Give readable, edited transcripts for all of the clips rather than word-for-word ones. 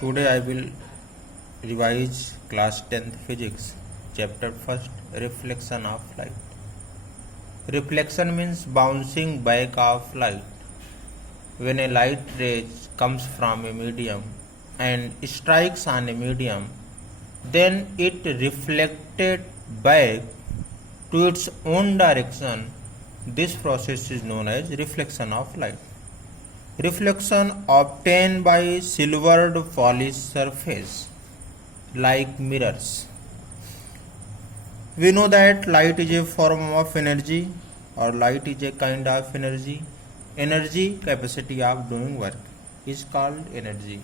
Today I will revise class 10th physics chapter 1st reflection of light. Reflection means bouncing back of light. When a light ray comes from a medium and strikes on a medium, then it reflected back to its own direction. This process is known as reflection of light. Reflection obtained by silvered polished surface like mirrors. We know that light is a form of energy, or light is a kind of energy. Energy, capacity of doing work, is called energy.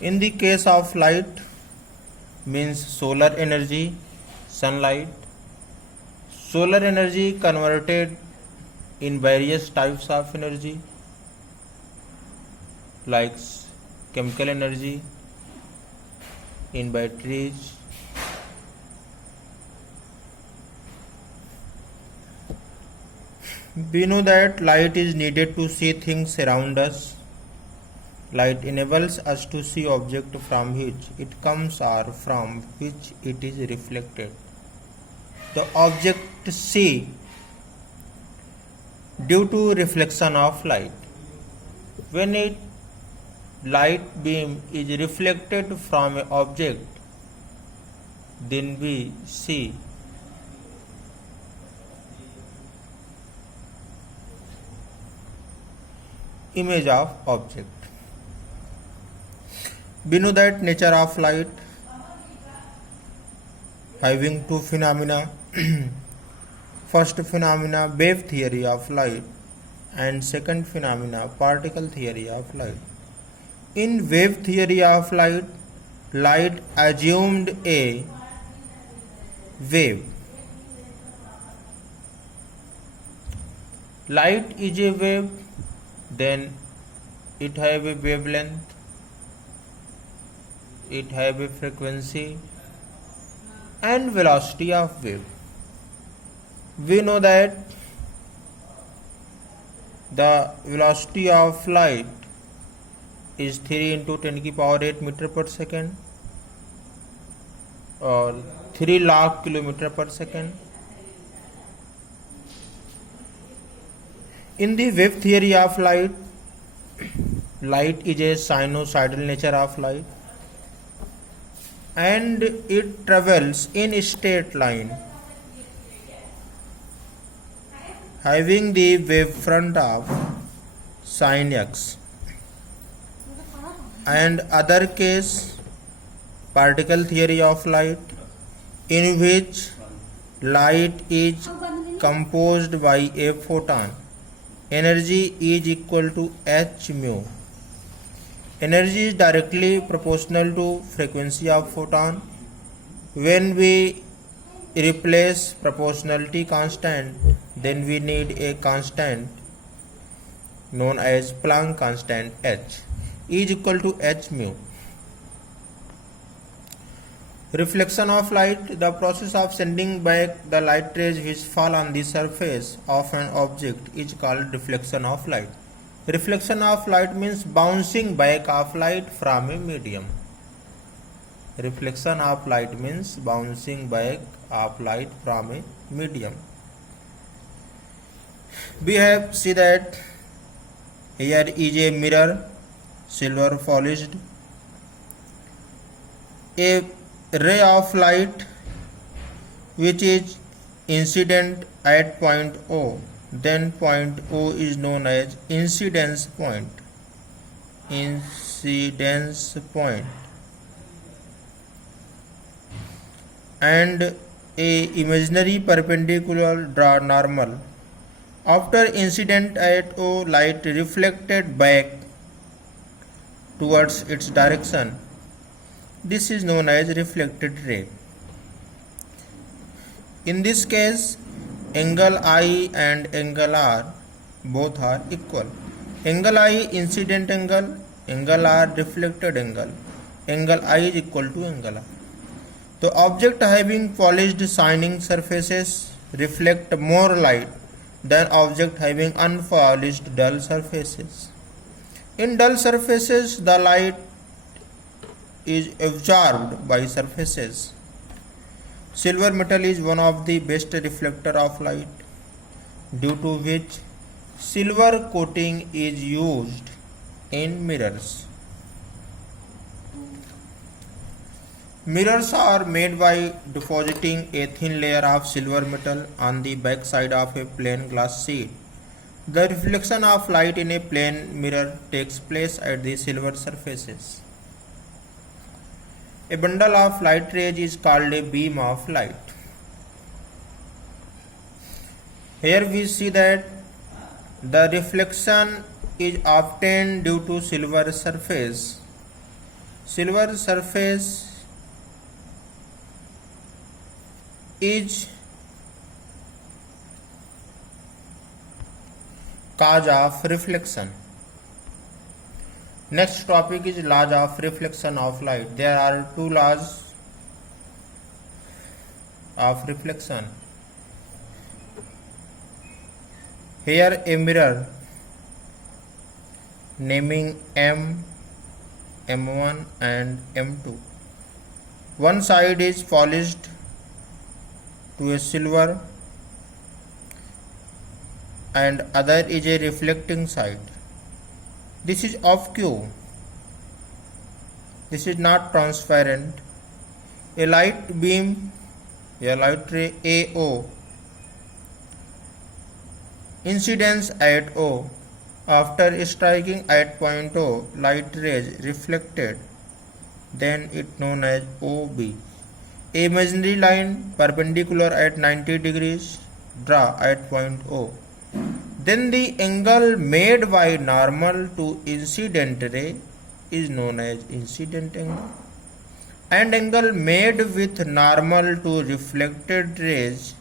In the case of light, means solar energy, sunlight. Solar energy converted in various types of energy like chemical energy in batteries, we know that light is needed to see things around us. Light enables us to see object from which it comes or from which it is reflected. The object see due to reflection of light. When a light beam is reflected from an object, then we see image of object. We know that nature of light having two phenomena. First phenomena, wave theory of light, and second phenomena, particle theory of light. In wave theory of light, light assumed a wave. Light is a wave, then it have a wavelength, it have a frequency and velocity of wave. We know that the velocity of light is 3 into 10 की power 8 meter per second or 3 lakh kilometer per second. In the wave theory of light, light is a sinusoidal nature of light and it travels in a straight line having the wavefront of sin x. And other case, particle theory of light, in which light is composed by a photon. Energy is equal to h mu. Energy is directly proportional to frequency of photon. When we replace proportionality constant, then we need a constant known as Planck constant h is equal to h mu. Reflection of light, the process of sending back the light rays which fall on the surface of an object, is called reflection of light. Reflection of light means bouncing back of light from a medium. Reflection of light means bouncing back of light from a medium. We have see that here is a mirror, silver polished. A ray of light which is incident at point O, then point O is known as incidence point. Incidence point. And a imaginary perpendicular draw normal. After incident at O, light reflected back towards its direction. This is known as reflected ray. In this case, angle I and angle R both are equal. Angle I incident angle, angle R reflected angle. Angle I is equal to angle R. The object having polished shining surfaces reflect more light than object having unpolished dull surfaces. In dull surfaces, the light is absorbed by surfaces. Silver metal is one of the best reflector of light, due to which silver coating is used in mirrors. Mirrors are made by depositing a thin layer of silver metal on the back side of a plain glass sheet. The reflection of light in a plain mirror takes place at the silver surfaces. A bundle of light rays is called a beam of light. Here we see that the reflection is obtained due to silver surface. Silver surface is cause of reflection. Next topic is laws of reflection of light. There are two laws of reflection. Here a mirror naming M, M1 and M2. One side is polished to a silver and other is a reflecting side. This is obscure. This is not transparent. A light beam, a light ray AO, incidence at O. After striking at point O, light rays reflected, then it known as OB. A imaginary line perpendicular at 90 degrees draw at point O. Then the angle made by normal to incident ray is known as incident angle, and angle made with normal to reflected rays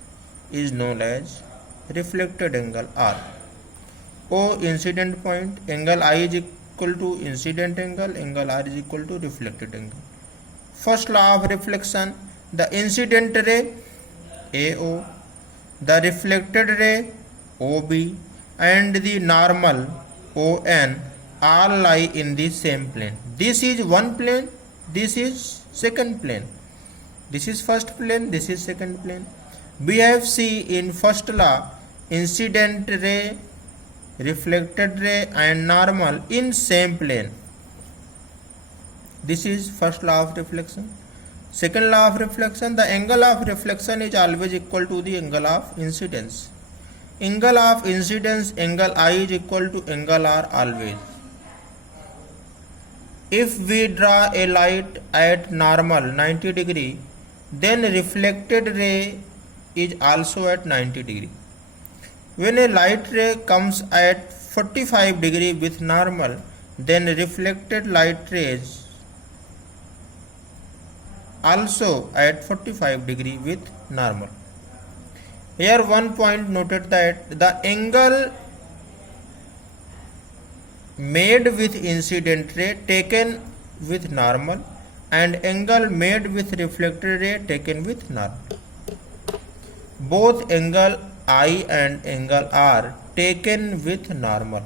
is known as reflected angle R. O incident point, angle I is equal to incident angle R is equal to reflected angle. First law of reflection, the incident ray AO, the reflected ray OB and the normal ON all lie in the same plane. This is one plane, this is second plane. This is first plane, this is second plane. We have seen in first law incident ray, reflected ray and normal in same plane. This is first law of reflection. Second law of reflection, the angle of reflection is always equal to the angle of incidence. Angle of incidence, angle I is equal to angle R always. If we draw a light at normal 90 degree, then reflected ray is also at 90 degree. When a light ray comes at 45 degree with normal, then reflected light rays also at 45 degree with normal. Here one point noted that the angle made with incident ray taken with normal and angle made with reflected ray taken with normal. Both angle I and angle R taken with normal.